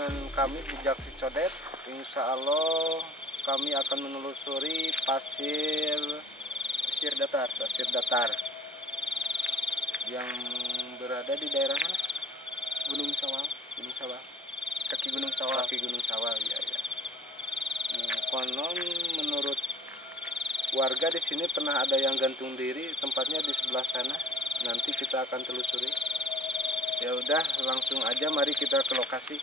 dengan kami Bijak Si Codet. Insya Allah kami akan menelusuri pasir datar yang berada di daerah mana? Gunung Sawal. Kaki Gunung Sawal. Ya. Konon menurut warga di sini pernah ada yang gantung diri, tempatnya di sebelah sana. Nanti kita akan telusuri. Ya udah, langsung aja mari kita ke lokasi.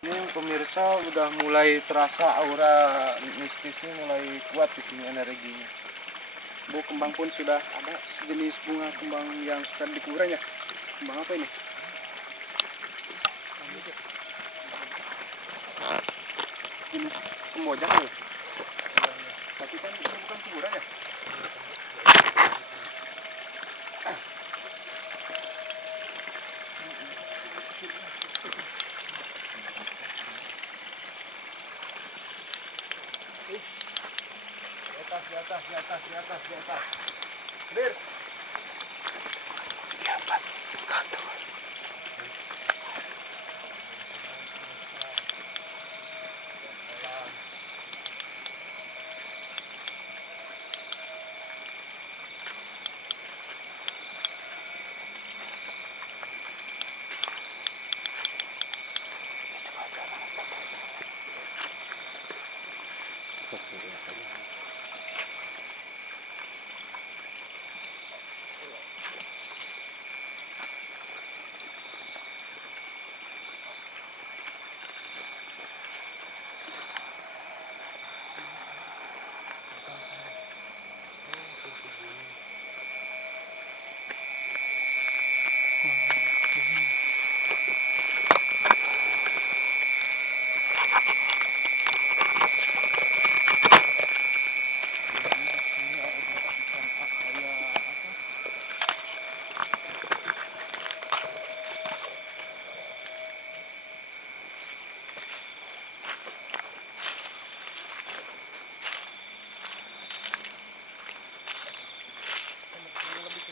Ini pemirsa udah mulai terasa aura mistisnya mulai kuat di sini energinya. Bau kembang pun sudah ada, sejenis bunga kembang yang suka dikubur ya. Kembang apa ini? Jenis kembojan ya? Tapi kan ini bukan kuburan ya? Di atas. Clear. Dapat kantor.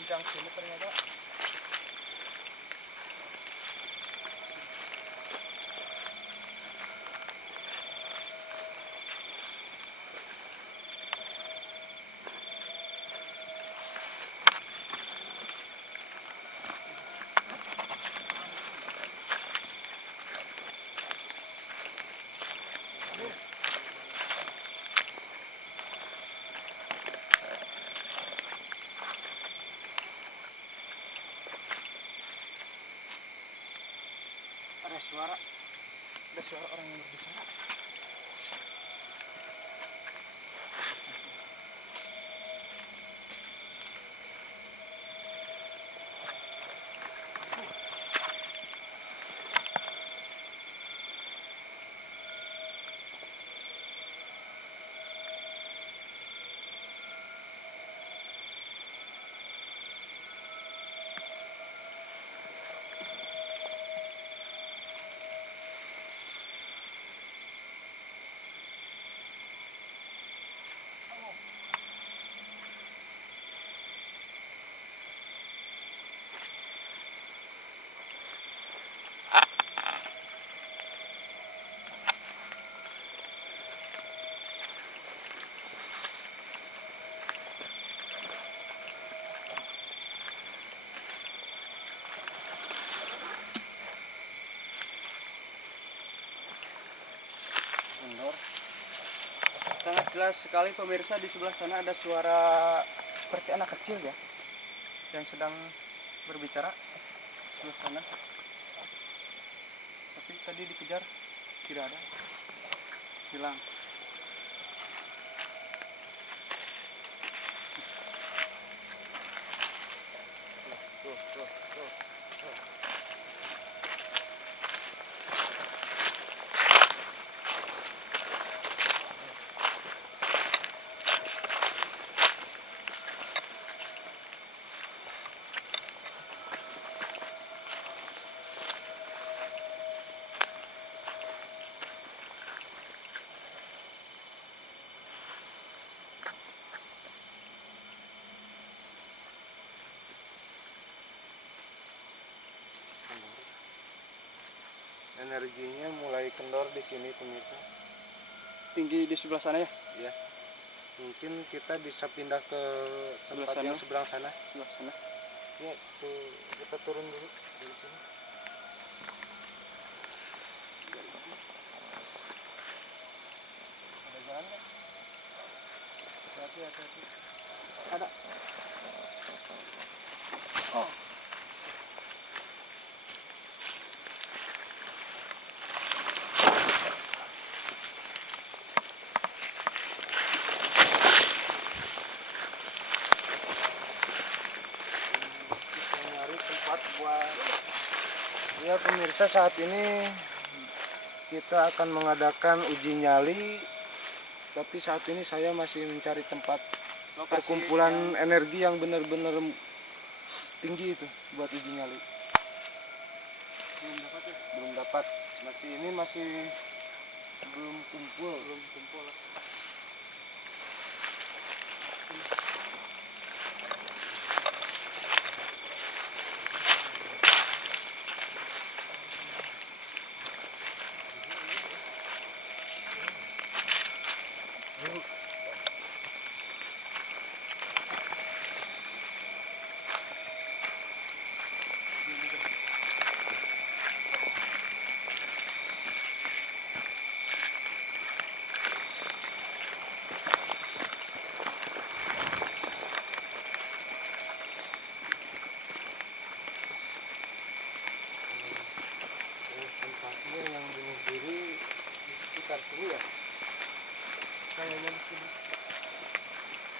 bidang sini ternyata. Ada suara orang yang berbicara. Sangat jelas sekali pemirsa, di sebelah sana ada suara seperti anak kecil ya yang sedang berbicara sebelah sana. Tapi tadi dikejar tidak ada, hilang. Energinya mulai kendor di sini pemirsa. Tinggi di sebelah sana ya? Ya, mungkin kita bisa pindah ke tempat Sebelah yang sana. sebelah sana. Sebelah sana. Ya, tuh kita turun dulu dari sini. Ada jalan nggak? Hati-hati. Ada. Oh. Ya pemirsa, saat ini kita akan mengadakan uji nyali, tapi saat ini saya masih mencari tempat perkumpulan energi yang benar-benar tinggi itu buat uji nyali. Belum dapat. Masih belum kumpul. Tempatnya yang bunuh diri di sekitar sini ya, kayaknya di sini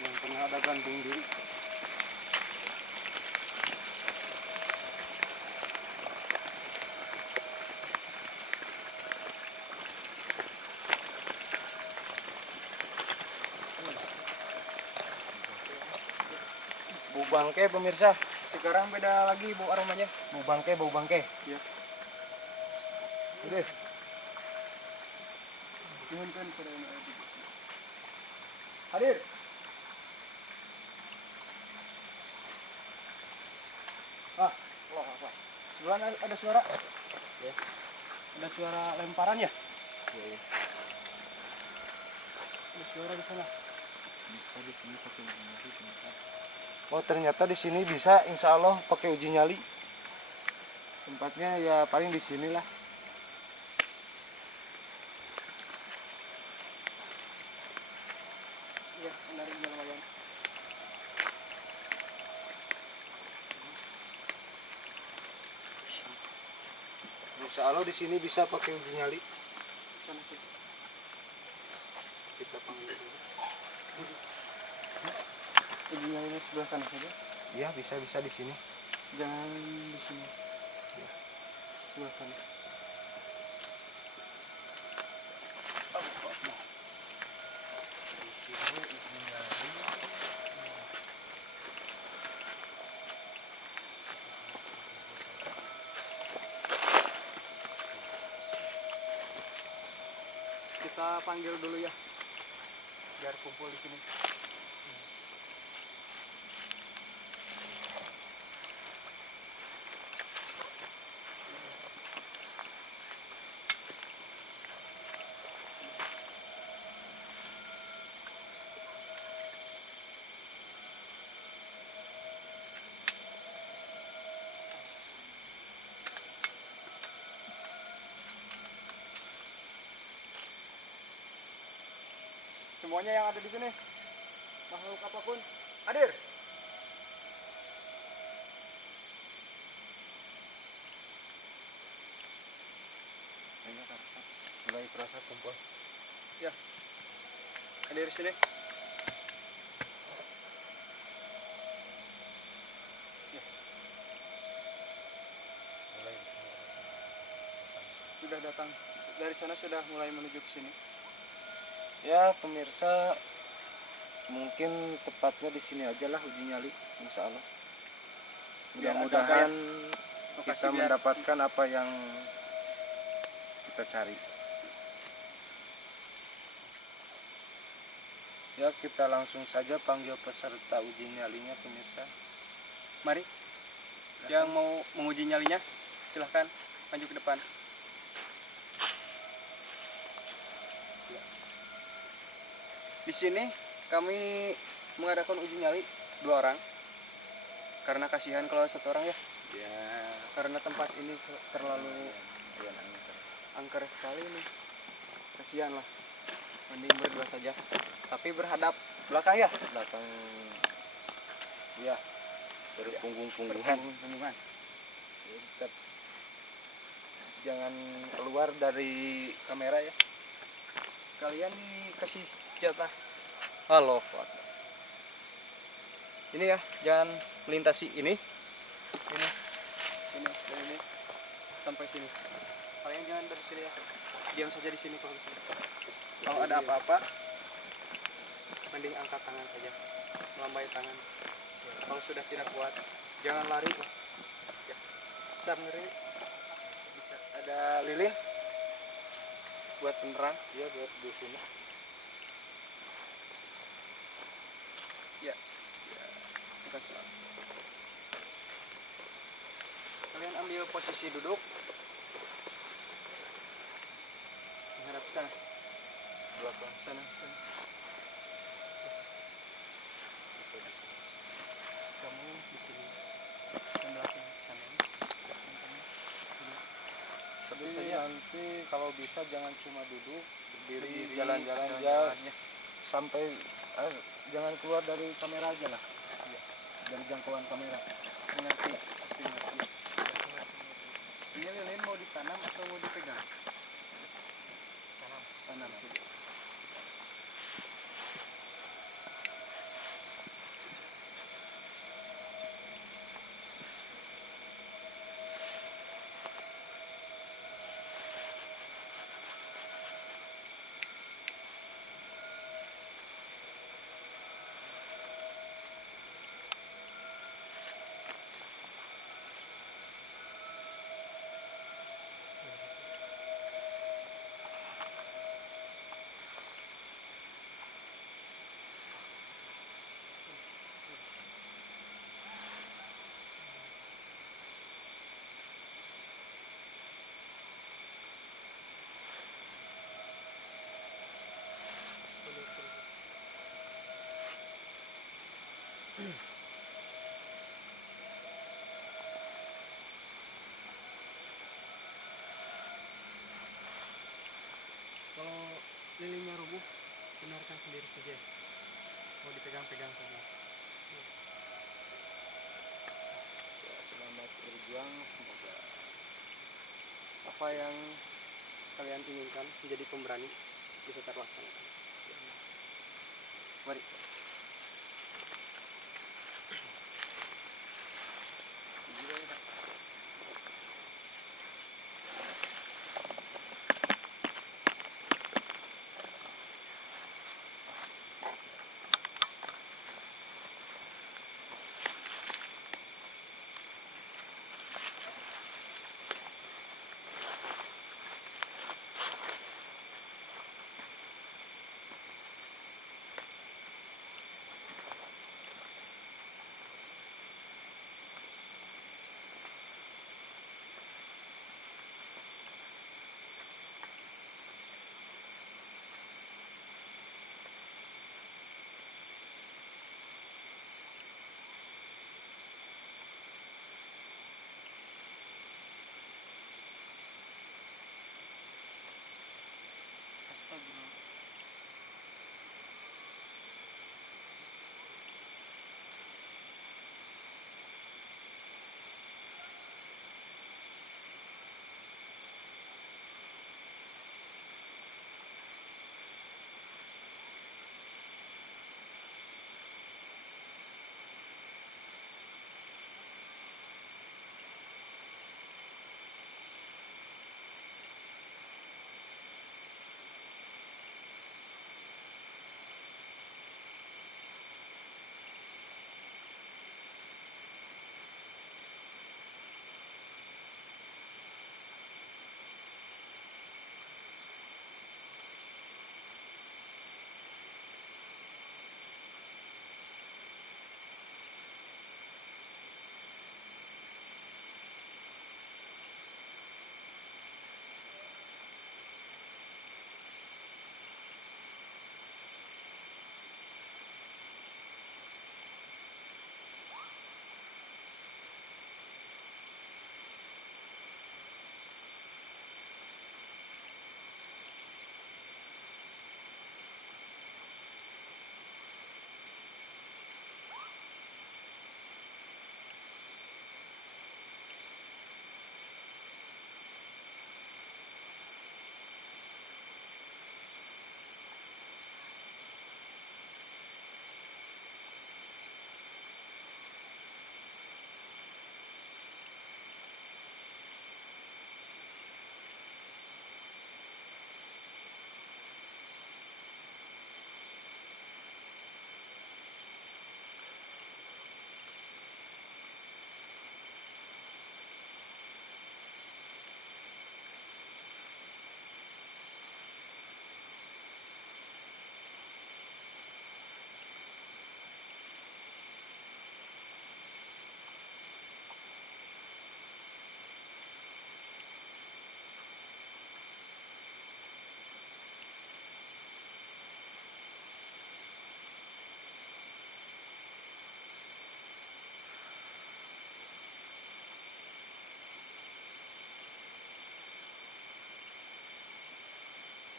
yang pernah ada gantung diri. Bau bangke pemirsa, Sekarang beda lagi bau aromanya. bau bangke. Iya. Udah. Dihentikan pada ini. Hadir. Sebelah ada suara. Ya. Ada suara lemparan ya? Ya, ya. Ada suara di sana. Oh ternyata di sini bisa, insya Allah pakai uji nyali. Tempatnya ya paling di sinilah. Iya, menariknya lumayan. Insya Allah di sini bisa pakai uji nyali. Sana sih. Kita panggil dulu. Uji nyalinya sebelah sana saja. Iya bisa di sini. Jangan di sini. Ya. Sebelah sana. Kita panggil dulu ya, biar kumpul di sini. Semuanya yang ada di sini, makhluk apapun, hadir. Mulai terasa kumpul. Ya, hadir di sini. Ya. Sudah datang dari sana, sudah mulai menuju ke sini. Ya pemirsa, mungkin tepatnya di sini aja lah uji nyali, insya Allah. Biar ada Mudah-mudahan lokasi kita biar- mendapatkan apa yang kita cari. Ya kita langsung saja panggil peserta uji nyalinya pemirsa. Mari, yang mau menguji nyalinya, silahkan maju ke depan. Di sini kami mengadakan uji nyali 2 orang, karena kasihan kalau 1 orang ya. Ya. Karena tempat ini terlalu angker sekali nih, kasihan lah. Mending berdua saja, tapi berhadap belakang ya. Belakang. Ya. Berpunggung-punggungan. Berpunggung-punggungan. Tetap jangan keluar dari kamera ya. Kalian dikasih jatah. Halo, Pak. Ini ya, jangan melintasi ini dari ini sampai sini. Kalian jangan dari sini ya. Diam saja di sini kalau bisa. Kalau ada apa-apa, mending angkat tangan saja, melambai tangan. Kalau sudah tidak kuat, jangan lari. Ya. Bisa ngeri. Bisa. Ada lilin buat penerang. Iya buat di sini. Ya. Kasih. Kalian ambil posisi duduk, menghadap sana, Belakang. sana. Kamu di sini, yang belakang sana. Tapi saja. nanti kalau bisa jangan cuma duduk, berdiri, Berdiri, jalan-jalan ya jalan-jalannya. sampai jangan keluar dari kamera aja lah. Iya. Dari jangkauan kamera. Mengerti, pasti mengerti. Ini lilin mau ditanam atau mau dipegang? Tanam. Tanam. Kalau lilinnya rubuh, benarkan sendiri saja. Mau dipegang-pegang saja. Ya, selamat berjuang, semoga Apa yang kalian inginkan menjadi pemberani bisa terlaksana. Mari. Astagfirullah.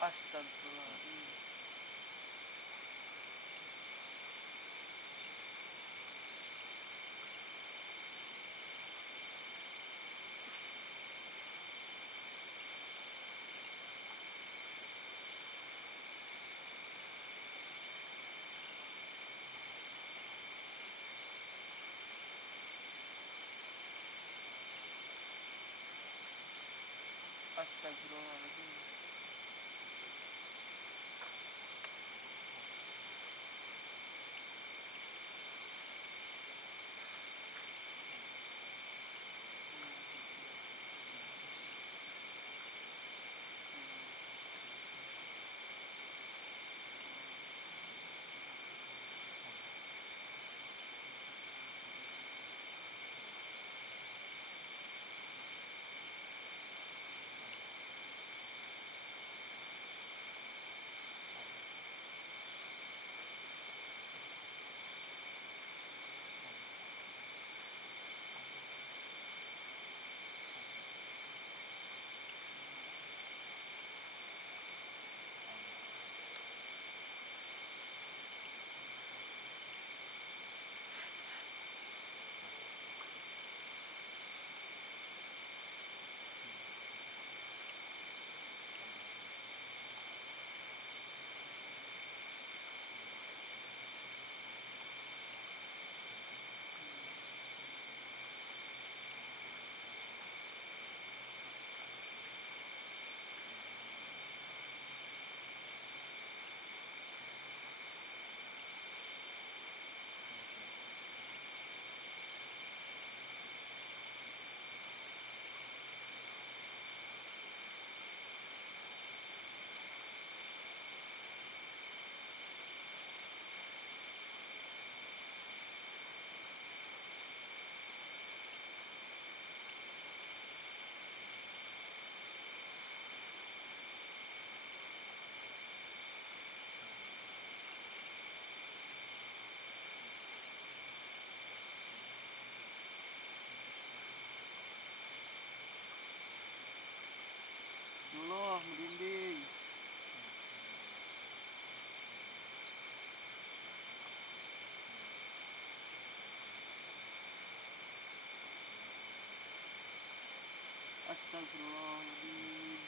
Astagfirullahaladzim. Astagfirullahaladzim. Astagfirullahaladzim.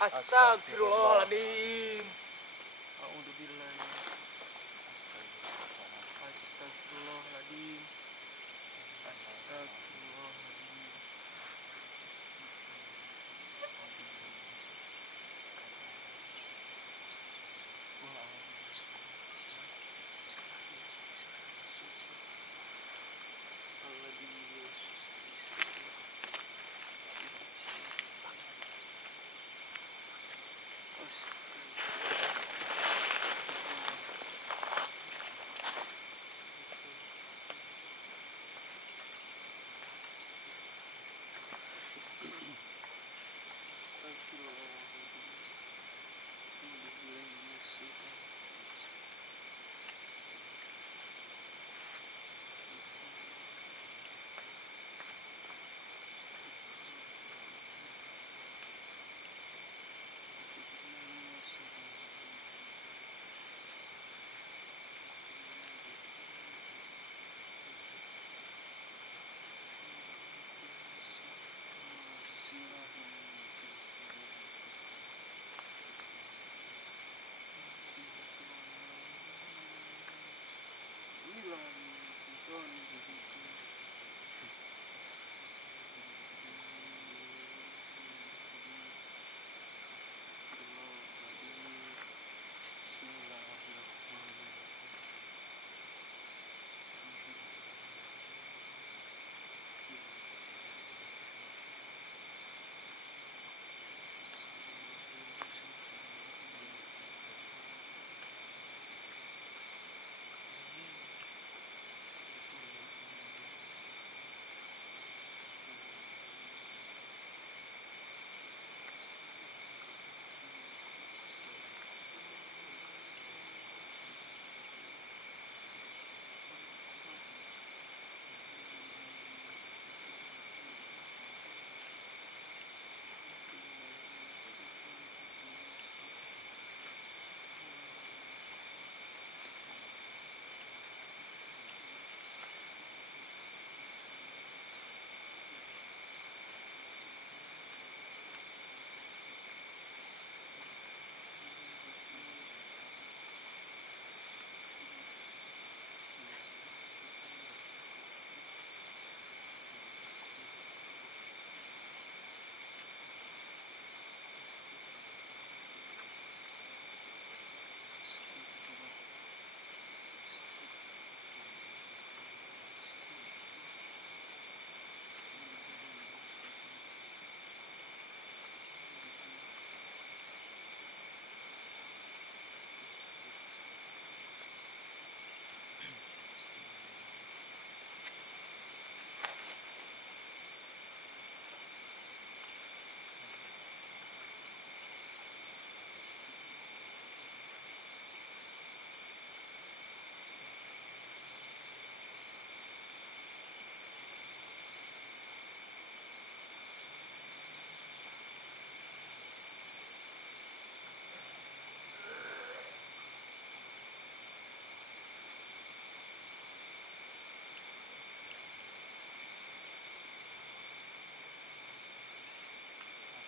Astagfirullahaladzim. A'udzubillah. Astagfirullahaladzim. Astagfirullahaladzim.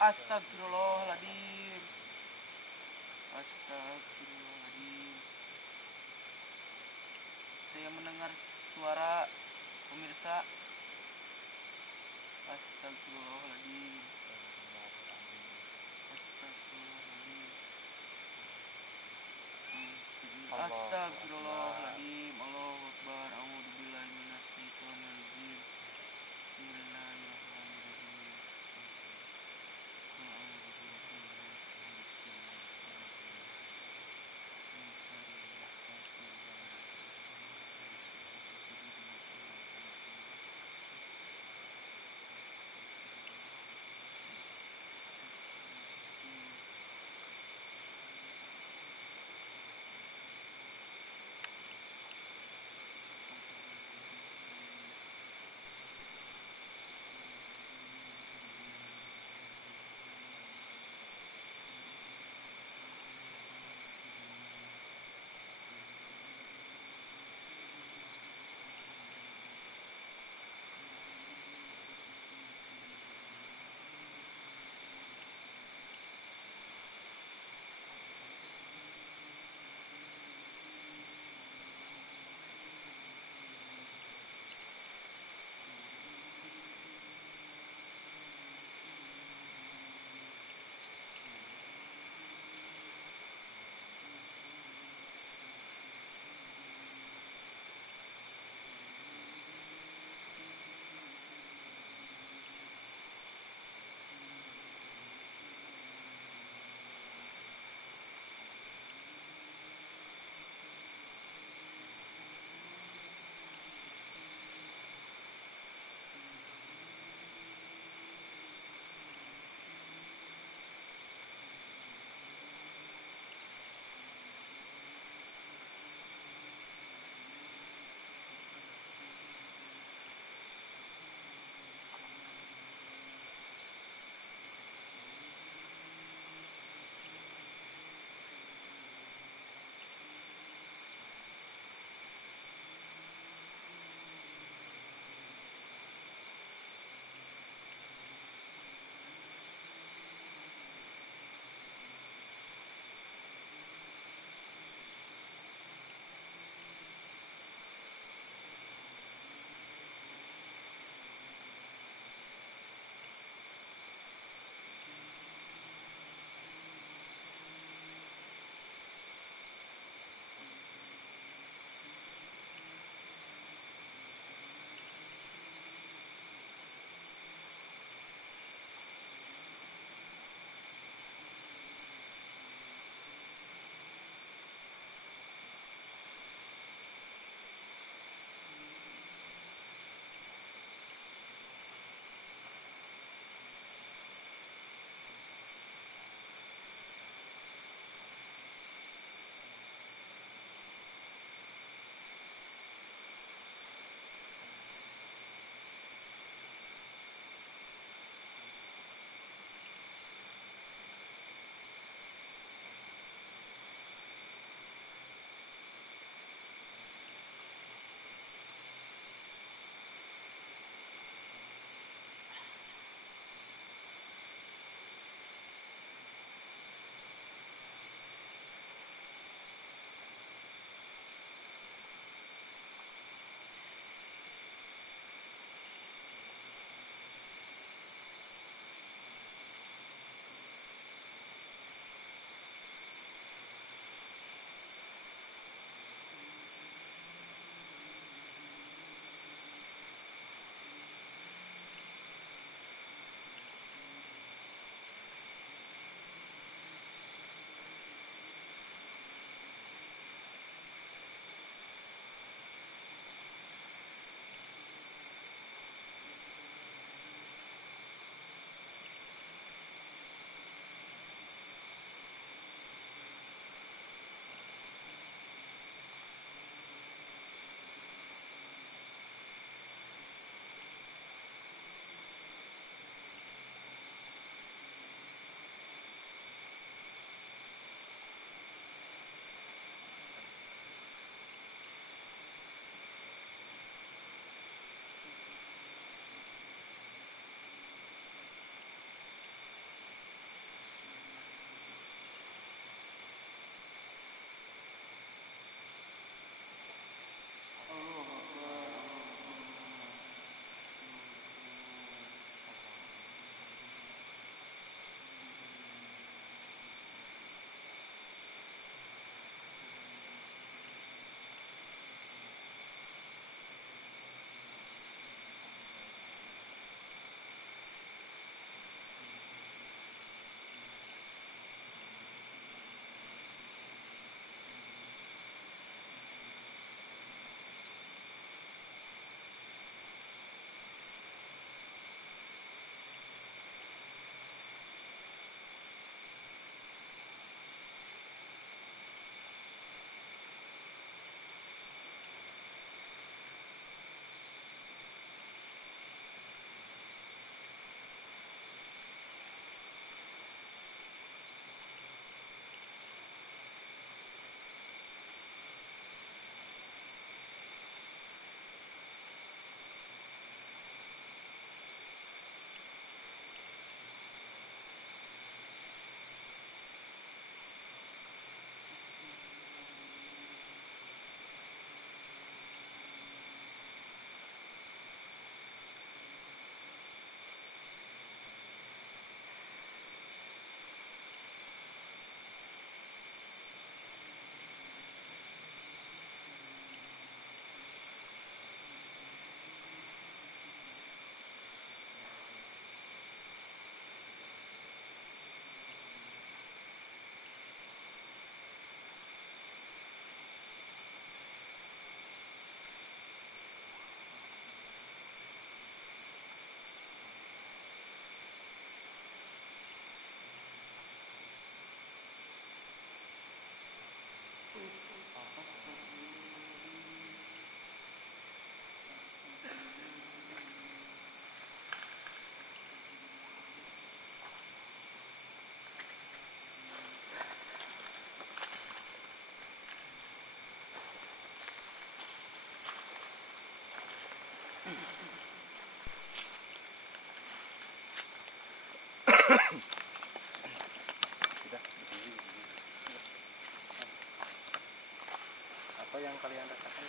Astagfirullahaladzim. Astagfirullahaladzim. Saya mendengar suara pemirsa. Astagfirullahaladzim. Astagfirullahaladzim. Astagfirullahaladzim. Allahu Akbar. A'udzubillahi minasyaitonirrajim. Bismillahirrahmanirrahim. kalian rasakan?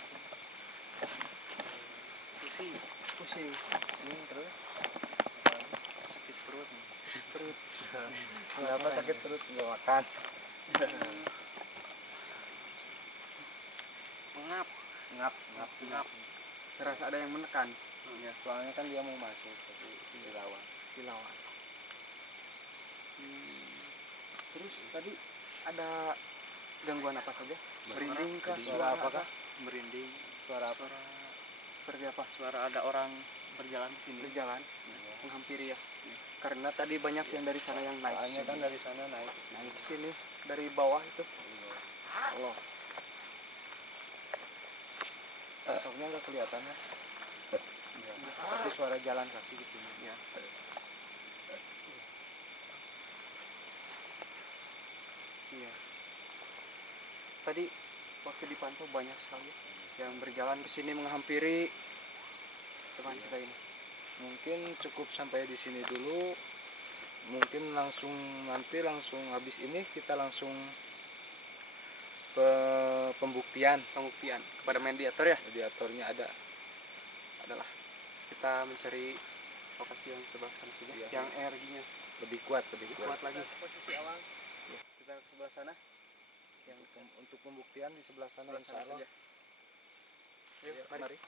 Pusing. Pusing. Terus Sakit perut. Perut. kenapa sakit perut? Nggak makan. Mengap. Ngap. Ngap. Terasa ada yang menekan. Ya, soalnya kan dia mau masuk tapi dilawan. Terus tadi ada gangguan apa saja? Merinding kah? Suara apakah? Merinding. Suara apa? Suara seperti apa? Suara ada orang berjalan di sini. Berjalan. Menghampiri ya. Karena tadi banyak yang dari sana yang naik. Soalnya kan dari sana naik Naik sini dari bawah itu. Allah. Sosoknya nggak kelihatan ya. Tapi suara jalan kaki di sini. Ya. Iya. Tadi waktu dipantau banyak sekali yang berjalan ke sini menghampiri teman kita ini. Mungkin cukup sampai di sini dulu. Mungkin langsung habis ini kita langsung ke pembuktian. Pembuktian kepada mediator ya. Mediatornya Adalah kita mencari lokasi yang sebelah sana saja. Iya. Yang energinya lebih kuat lagi. Posisi awal. Ya, kita ke sebelah sana. Yang untuk pembuktian di sebelah sana sebelah insya sana Allah. saja. Yuk, Ya, mari.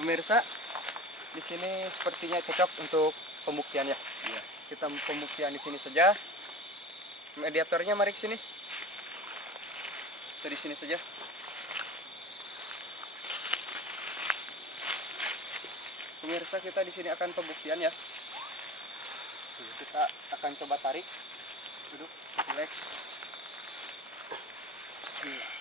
Pemirsa, di sini sepertinya cocok untuk pembuktian ya. Iya. Kita pembuktian di sini saja. Mediatornya mari ke sini. Kita di sini saja. Pemirsa, kita di sini akan pembuktian ya. Kita akan coba tarik. Duduk, relax. Bismillah.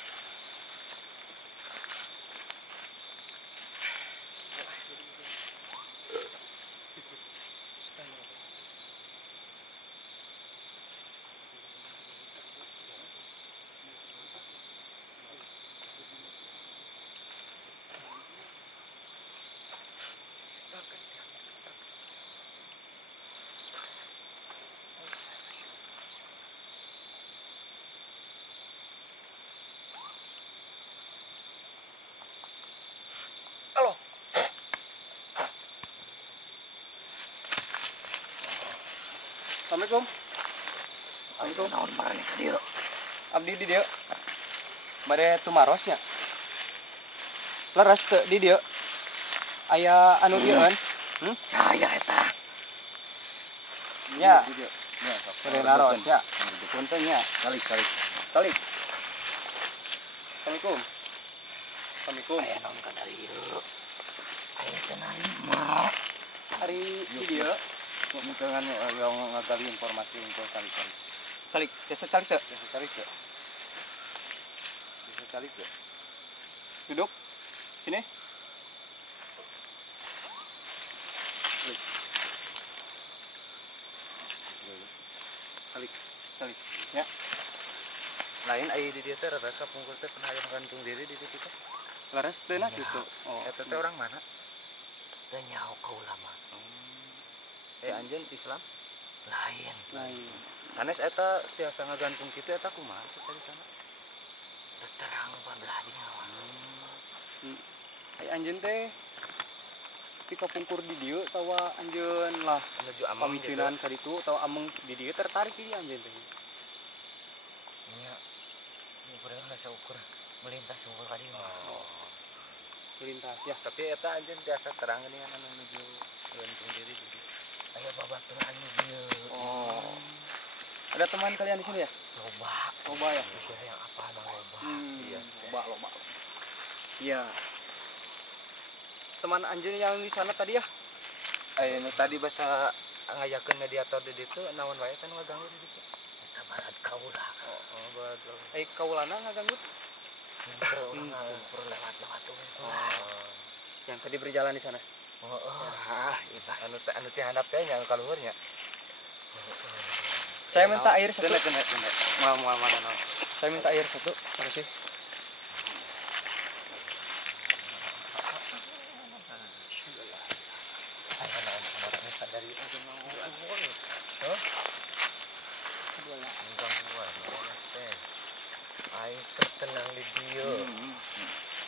Halo. Assalamualaikum. Assalamualaikum. Naon marane ka dieu? Abdi di dieu. Bade tumarosnya. Leres teu di dieu. Aya anu ieun. Cahaya eta. Nya, Di dia. Ya, sok. bade naros ya. Punten nya. Salik. Salik. Assalamualaikum. Assalamualaikum. Aya naon ka dieu? Aya teh narima. Hari di dieu. Mungkin yang ngagali informasi untuk salik. Salik, biasa salik teu. Bisa salik ya. Duduk. Sini. Salik. Salik. Ya. Lain aya di dia teh rasa pungkur teh pernah aya gantung diri di situ teh. Leres teu nah gitu. Oh. Eta teh orang mana? Teu nyaho ka ulama. Anjeun Islam. Lain. Lain. Sanes eta tiasa ngagantung kitu eta kumaha teh caritana? Teu terang pabelah dina. Ai anjeun teh tika pungkur di dieu tawa anjeun lah Menuju amang pamicinan ka ditu tawa ameng di dieu tertarik di anjeun teh. Nya. Ini pernah rasa ukur melintas ukur ka dieu. Melintas ya. Tapi eta anjeun tiasa terang geuning anu menuju gantung diri jadi. Aya babaturan dieu. Oh. Ada teman kalian di sini ya? Loba. Coba ya. Bisa yang apa anu loba. Iya, loba. Iya. Teman anjeun yang di sana tadi ya? Nu tadi bahasa ngayakeun mediator di ditu naon wae kan ngaganggu di ditu. Eta mah barat kaulah. Kaulana ngaganggut Lewat-lewat tuh. yang tadi berjalan di sana. Itu anu teh handap teh nya ka luhurnya. Saya minta air satu. Kena. Mana. Saya minta air satu. Makasih. Dari aing tertenang di dia.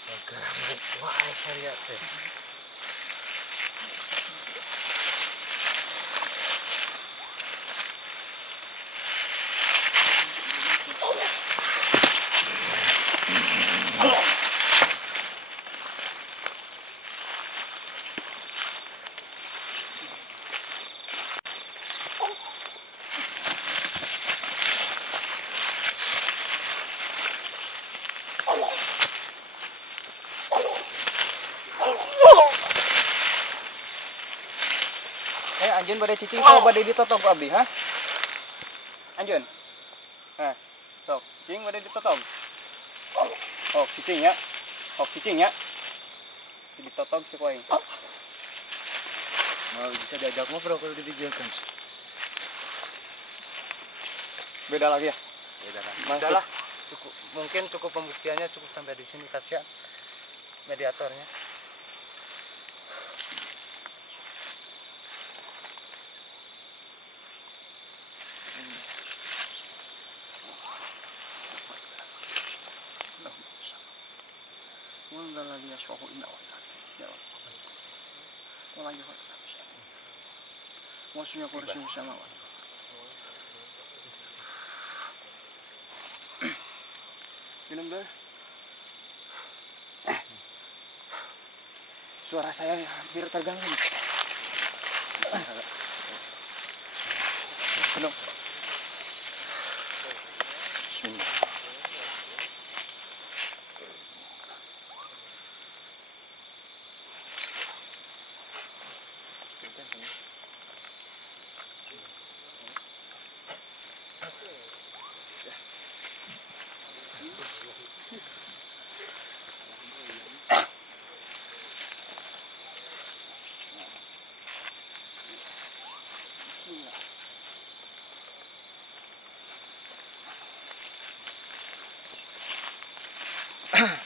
Ngegerambut wae syariat teh. Anjeun bade cicing kalau bade ditotog ku abdi, ha? Anjeun. Sok, cicing bade ditotog. Oh, cicing ya. Ditotog si koeng. Mau bisa diajak ngobrol kalau didijakan. Beda lagi ya? Udahlah, mungkin cukup pembuktiannya cukup sampai di sini, kasihan mediatornya. Minum dulu. Suara saya hampir terganggu. Minum. Bismillah.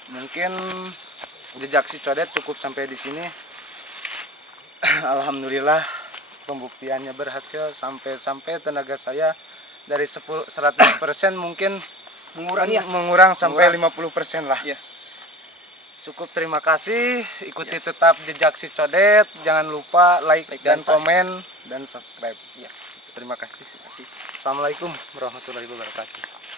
Mungkin jejak si Codet cukup sampai di sini. Alhamdulillah pembuktiannya berhasil, sampai tenaga saya dari 100% mungkin mengurang sampai 50% lah. Iya. Cukup, terima kasih, ikuti tetap jejak si Codet, jangan lupa like dan komen dan subscribe. Iya. Terima kasih. Assalamualaikum warahmatullahi wabarakatuh.